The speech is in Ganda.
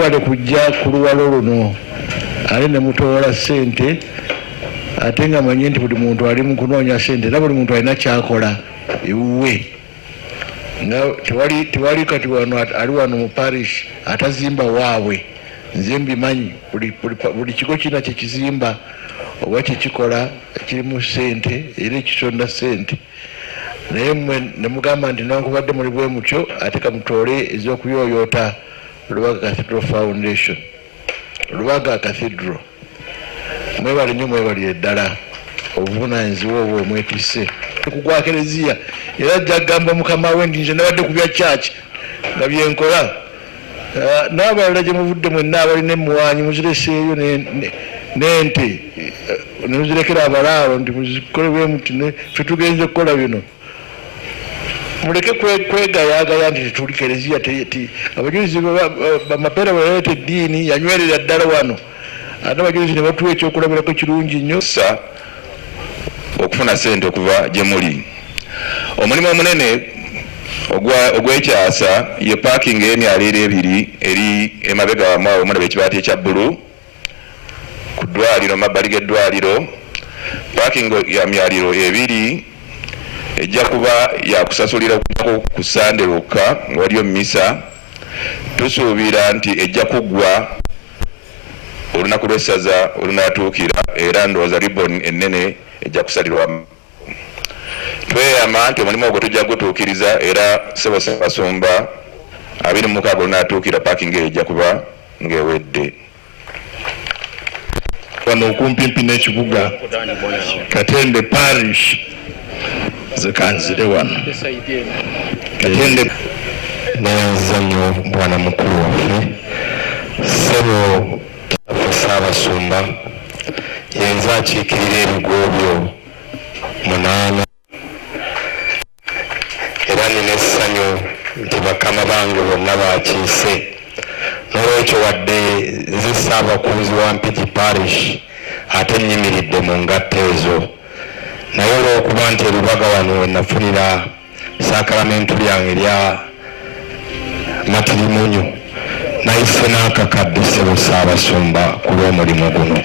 wale kujja ku luwalo luno ali ne mutoola ssente ate nga manyi nti buli muntu ali mu kunoonya ssente era buli muntu alina kyakola ewuwe nga tewali kati wano ali wano mu parish atazimba waabwe. Nze mbimanyi buli kigo kirina kyekizimba oba kyekikola kirimu ssente era ekisonda ssente, naye mmwe ne mugamba nti newankubadde muli bwe mutyo ate kamutoole ez'okuyooyoota Lubaga Cathedral Foundation. Lubaga Cathedral mwebale nnyo, mwebalire ddala obuvunaanyizibwa obwo mwetisse kugwa Kereziya. Era ajja kugamba mukama we nti nze nabadde ku bya kyaki nga byenkola, n'abalala gye muvudde mwenna abalina emmwanyi muzireseeyo n'ente ne muzirekera abalaalo nti muzikole bwe muti ffe tugenze kukola bino. Muleke kwegayagaya nti tuli Kereziya abajulizi bamapeera bwaleeta eddiini yanywerera ddala wano ate abajulizi ne batuwa ekyokulabirako kirungi nnyo. Okufuna ssente okuva gye muli, omulimu omunene ogw'ekyasa ye parking y'emyaliro ebiri eri emabega wamwe omulaba ekibaati ekya bbulu ku ddwaliro, mabbali g'eddwaliro. Parking ya myaliro ebiri ejja kuba yakusasulira ku Sande lwokka nga waliyo misa. Tusuubira nti ejja kuggwa olunaku lw'essaza olunatuukira, era ndowooza ribbon ennene ejja kusalirwa. Tweyama nti omulimu ogwo tujja gutuukiriza, era ssebo Ssaabasumba 26 olunatuukira parking eyo ejja kuba ng'ewedde. Wano okumpimpi n'ekibuga Katende parish zekanzire wano Katende. Nenza nnyo bwana mukulu waffe ssebo Ssaabasumba yenza akiikirira ebigo byo 8 era nina essanyu nti bakama bange bonna bakiise. N'olwekyo wadde nze Ssaabakunzi wa Mpigi parish ate nnyimiridde mu ngatto ezo, naye olw'okuba nti Lubaga wano we nafunira saakalamentu lyange lya matirimunyu nayise n'akakadde ssebo Ssaabasumba ku lw'omulimu guno.